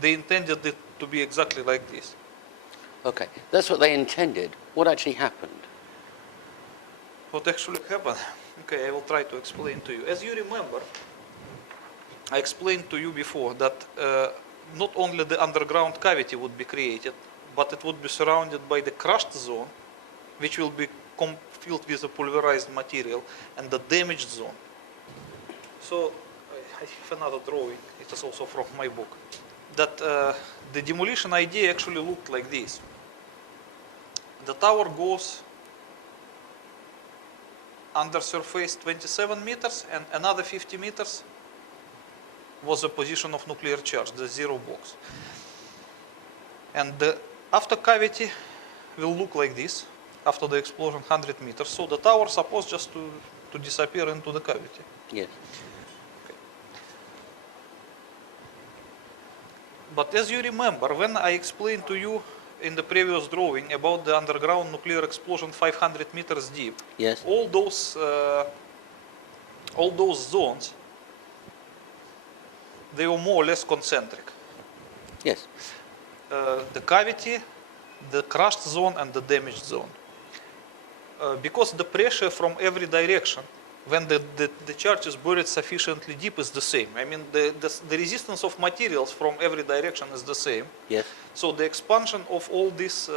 they intended it to be exactly like this. Okay, that's what they intended. What actually happened? What actually happened? Okay, I will try to explain to you. As you remember, I explained to you before that not only the underground cavity would be created, but it would be surrounded by the crushed zone, which will be filled with a pulverized material, and the damaged zone. So I have another drawing. It is also from my book. That the demolition idea actually looked like this. The tower goes under surface 27 meters, and another 50 meters was the position of nuclear charge, the zero box. And the after cavity will look like this, after the explosion 100 meters. So the tower is supposed just to disappear into the cavity. Yes. Okay. But as you remember, when I explained to you in the previous drawing about the underground nuclear explosion 500 meters deep, Yes. all those zones, they were more or less concentric. Yes. The cavity, the crushed zone, and the damaged zone. Because the pressure from every direction, when the charge is buried sufficiently deep, is the same. I mean, the resistance of materials from every direction is the same. Yes. So the expansion of all these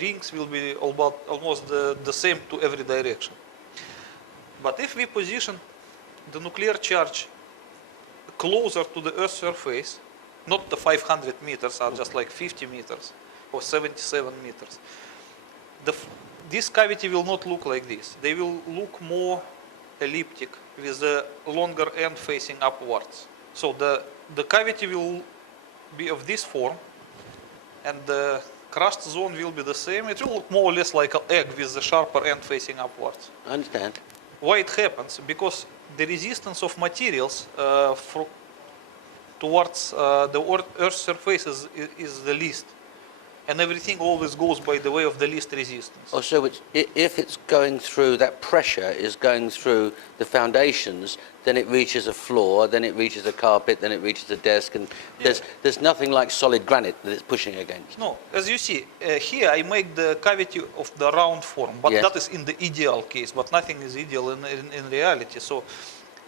rings will be almost the same to every direction. But if we position the nuclear charge closer to the Earth's surface, not the 500 meters, are just like 50 meters or 77 meters, this cavity will not look like this. They will look more elliptic with the longer end facing upwards. So the cavity will be of this form, and the crushed zone will be the same. It will look more or less like an egg with the sharper end facing upwards. I understand. Why it happens? Because the resistance of materials towards the Earth's surface is the least. And everything always goes by the way of the least resistance. Oh, so if it's going through, that pressure is going through the foundations, then it reaches a floor, then it reaches a carpet, then it reaches a desk, and there's nothing like solid granite that it's pushing against. No, as you see, here I make the cavity of the round form, but Yes. that is in the ideal case, but nothing is ideal in reality. So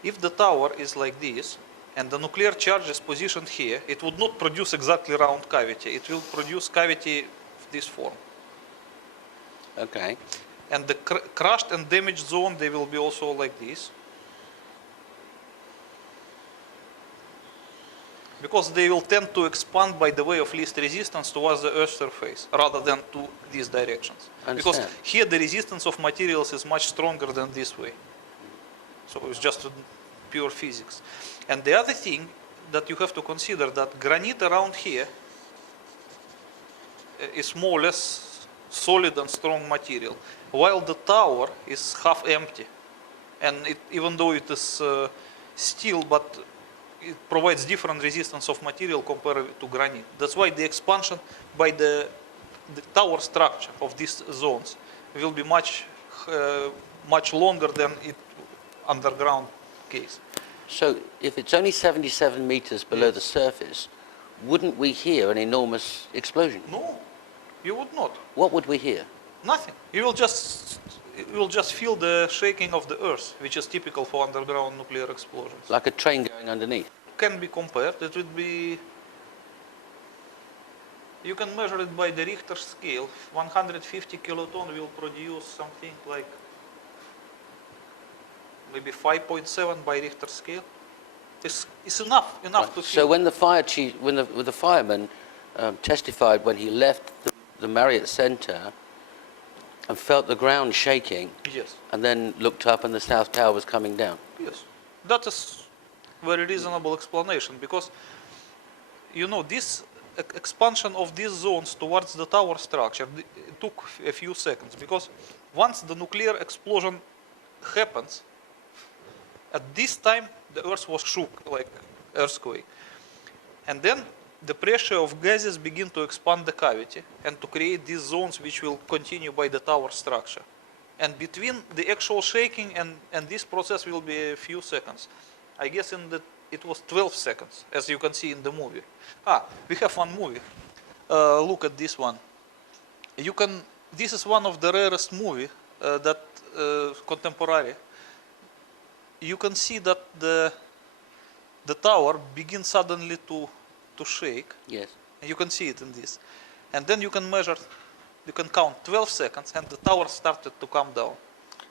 if the tower is like this, and the nuclear charge is positioned here, it would not produce exactly round cavity. It will produce cavity of this form. Okay. And the crushed and damaged zone, they will be also like this. Because they will tend to expand by the way of least resistance towards the Earth's surface, rather than to these directions. Because here the resistance of materials is much stronger than this way. So it's just pure physics. And the other thing that you have to consider, that granite around here is more or less solid and strong material, while the tower is half empty. And even though it is steel, but it provides different resistance of material compared to granite. That's why the expansion by the tower structure of these zones will be much longer than it underground case. So if it's only 77 meters below Yes. the surface, wouldn't we hear an enormous explosion? No, you would not. What would we hear? Nothing. You will just feel the shaking of the earth, which is typical for underground nuclear explosions. Like a train going underneath? Can be compared. It would be. You can measure it by the Richter scale. 150 kiloton will produce something like maybe 5.7 by Richter scale. It's enough Right. to So feel. when the fire chief, when the fireman testified when he left the Marriott Centre and felt the ground shaking, Yes. and then looked up and the South Tower was coming down. Yes, that is very reasonable explanation, because this expansion of these zones towards the tower structure took a few seconds, because once the nuclear explosion happens, at this time the earth was shook like earthquake, and then the pressure of gases begin to expand the cavity and to create these zones which will continue by the tower structure. And between the actual shaking and this process will be a few seconds. I guess in the it was 12 seconds, as you can see in the movie. We have one movie. Look at this one. This is one of the rarest movie that contemporary. You can see that the tower begins suddenly to shake. Yes. And you can see it in this. And then you can measure, you can count 12 seconds and the tower started to come down.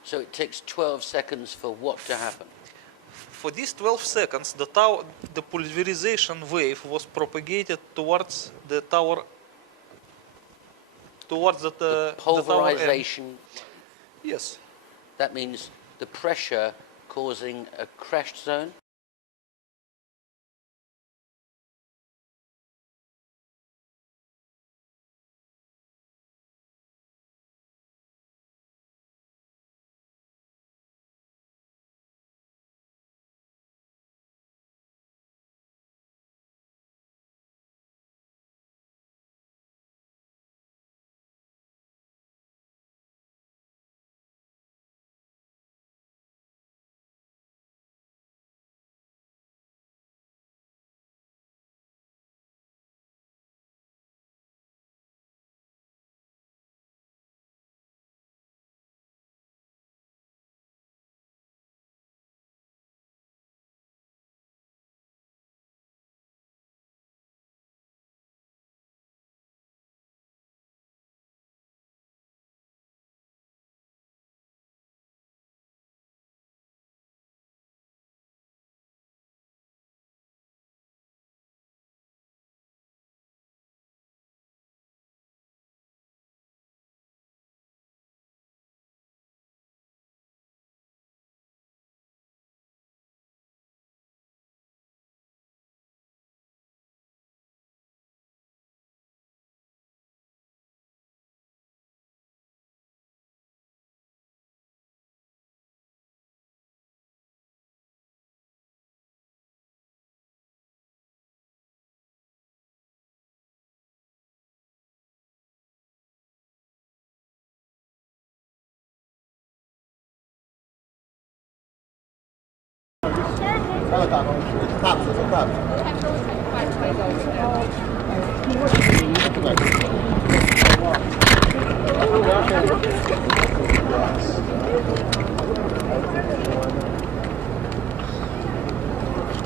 So it takes 12 seconds for what to happen? For these 12 seconds, the pulverization wave was propagated towards the tower, towards the tower end. Pulverization, Yes. that means the pressure causing a crash zone?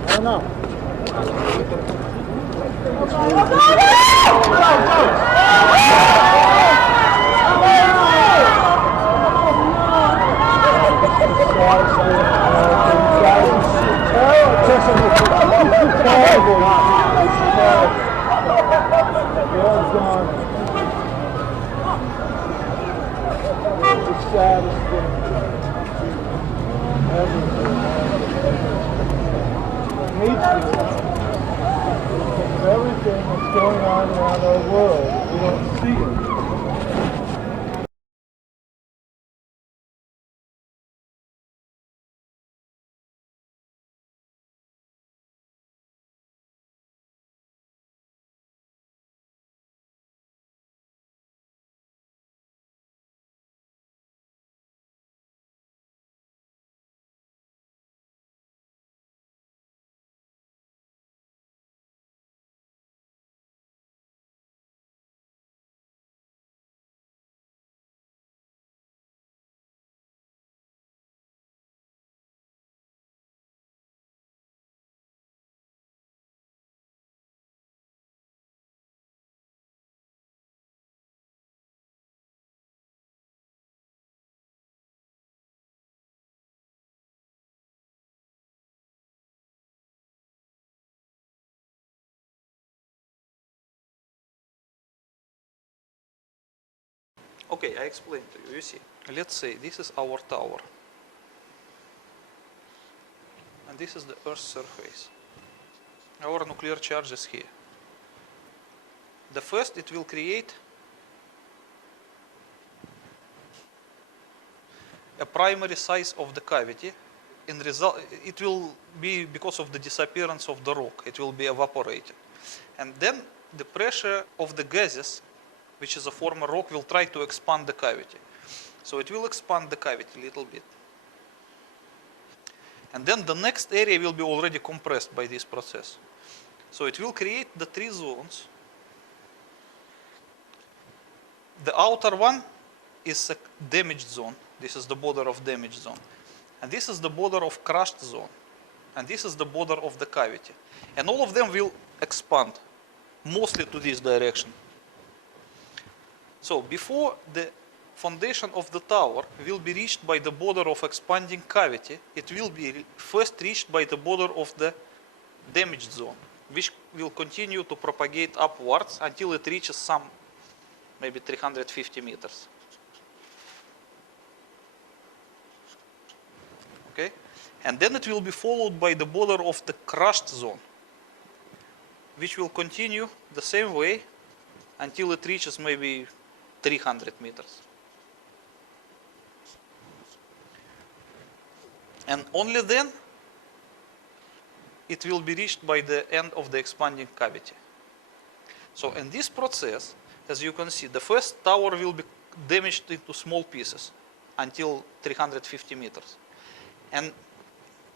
I don't know. Everything that's going on around our world, we don't see it. Okay, I explain to you. You see, let's say this is our tower. And this is the Earth's surface. Our nuclear charge is here. The first, it will create a primary size of the cavity. In result, it will be because of the disappearance of the rock. It will be evaporated. And then the pressure of the gases, which is a former rock, will try to expand the cavity. So it will expand the cavity a little bit. And then the next area will be already compressed by this process. So it will create the three zones. The outer one is a damaged zone. This is the border of damaged zone. And this is the border of crushed zone. And this is the border of the cavity. And all of them will expand, mostly to this direction. So before the foundation of the tower will be reached by the border of expanding cavity, it will be first reached by the border of the damaged zone, which will continue to propagate upwards until it reaches some maybe 350 meters. Okay? And then it will be followed by the border of the crushed zone, which will continue the same way until it reaches maybe 300 meters. And only then it will be reached by the end of the expanding cavity. So in this process, as you can see, the first tower will be damaged into small pieces until 350 meters. And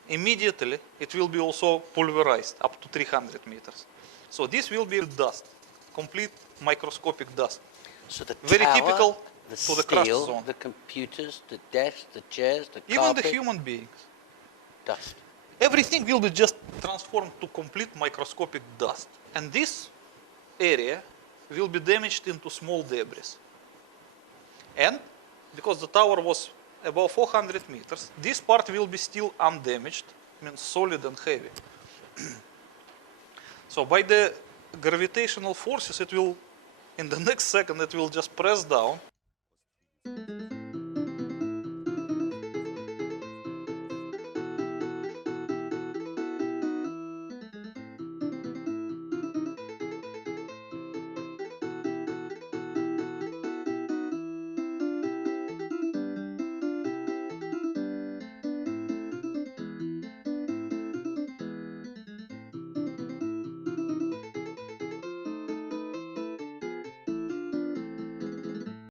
immediately it will be also pulverized up to 300 meters. So this will be dust, complete microscopic dust. So the Very tower, typical the for the crushed steel, zone. the computers, the desks, the chairs, the Even carpet, the human beings. dust. Everything will be just transformed to complete microscopic dust. And this area will be damaged into small debris. And because the tower was above 400 meters, this part will be still undamaged, means solid and heavy. So by the gravitational forces, it will, in the next second, it will just press down